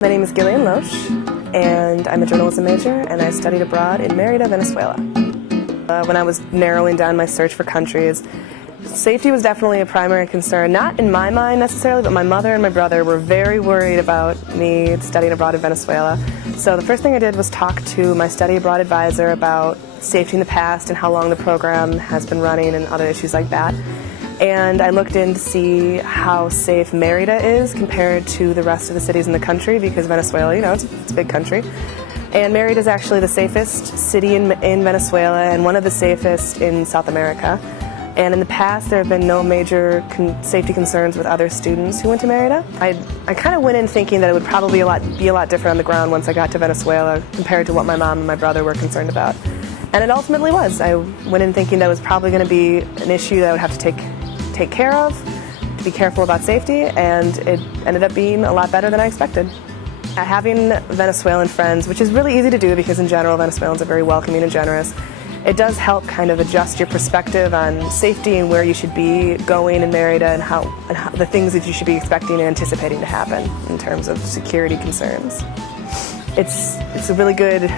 My name is Gillian Loesch, and I'm a journalism major, and I studied abroad in Mérida, Venezuela. When I was narrowing down my search for countries, safety was definitely a primary concern, not in my mind necessarily, but my mother and my brother were very worried about me studying abroad in Venezuela. So the first thing I did was talk to my study abroad advisor about safety in the past and how long the program has been running and other issues like that. And I looked in to see how safe Mérida is compared to the rest of the cities in the country, because Venezuela, you know, it's a big country. And Mérida is actually the safest city in Venezuela and one of the safest in South America. And in the past, there have been no major safety concerns with other students who went to Mérida. I kind of went in thinking that it would probably be a lot different on the ground once I got to Venezuela compared to what my mom and my brother were concerned about. And it ultimately was. I went in thinking that it was probably going to be an issue that I would have to take care of, to be careful about safety, and it ended up being a lot better than I expected. Having Venezuelan friends, which is really easy to do because in general Venezuelans are very welcoming and generous, it does help kind of adjust your perspective on safety and where you should be going in Mérida and how the things that you should be expecting and anticipating to happen in terms of security concerns. It's a really good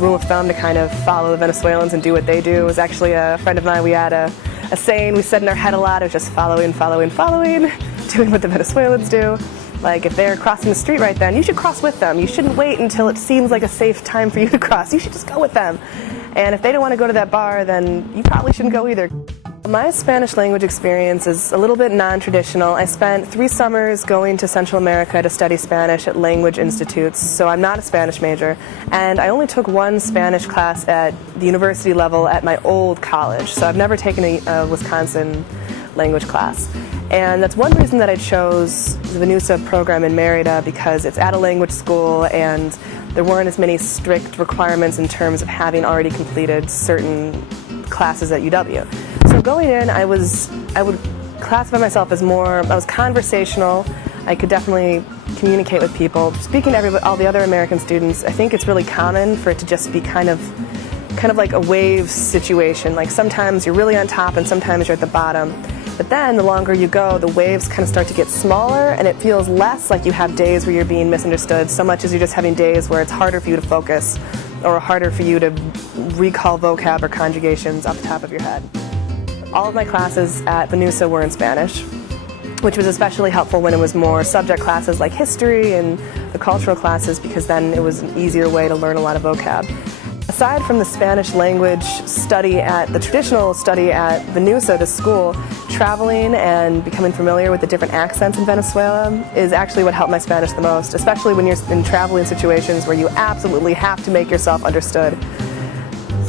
rule of thumb to kind of follow the Venezuelans and do what they do. It was actually a friend of mine, we had a saying we said in our head a lot of just following, doing what the Venezuelans do. Like if they're crossing the street right then, you should cross with them. You shouldn't wait until it seems like a safe time for you to cross. You should just go with them. And if they don't want to go to that bar, then you probably shouldn't go either. My Spanish language experience is a little bit non-traditional. I spent 3 summers going to Central America to study Spanish at language institutes, so I'm not a Spanish major. And I only took 1 Spanish class at the university level at my old college, so I've never taken a Wisconsin language class. And that's one reason that I chose the VENUSA program in Mérida, because it's at a language school and there weren't as many strict requirements in terms of having already completed certain classes at UW. So going in, I would classify myself as I was conversational. I could definitely communicate with people. Speaking to all the other American students, I think it's really common for it to just be kind of like a wave situation. Like sometimes you're really on top and sometimes you're at the bottom. But then the longer you go, the waves kind of start to get smaller and it feels less like you have days where you're being misunderstood so much as you're just having days where it's harder for you to focus or harder for you to recall vocab or conjugations off the top of your head. All of my classes at VENUSA were in Spanish, which was especially helpful when it was more subject classes like history and the cultural classes, because then it was an easier way to learn a lot of vocab. Aside from the Spanish language study the traditional study at VENUSA, the school, traveling and becoming familiar with the different accents in Venezuela is actually what helped my Spanish the most, especially when you're in traveling situations where you absolutely have to make yourself understood.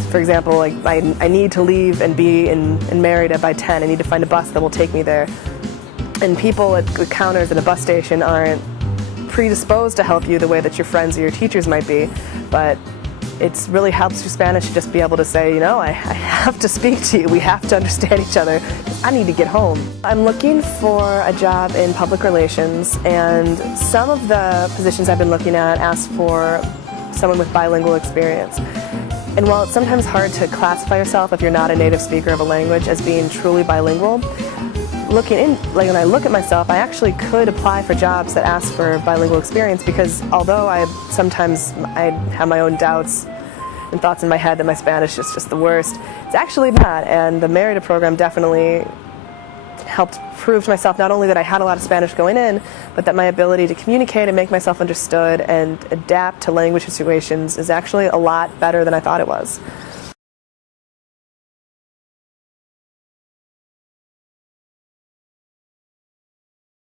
For example, like I need to leave and be in Mérida by 10. I need to find a bus that will take me there. And people at the counters at a bus station aren't predisposed to help you the way that your friends or your teachers might be, but it really helps your Spanish to just be able to say, you know, I have to speak to you. We have to understand each other. I need to get home. I'm looking for a job in public relations, and some of the positions I've been looking at ask for someone with bilingual experience. And while it's sometimes hard to classify yourself if you're not a native speaker of a language as being truly bilingual, when I look at myself, I actually could apply for jobs that ask for bilingual experience, because although I have my own doubts and thoughts in my head that my Spanish is just the worst, it's actually not. And the Mérida program definitely helped prove to myself not only that I had a lot of Spanish going in, but that my ability to communicate and make myself understood and adapt to language situations is actually a lot better than I thought it was.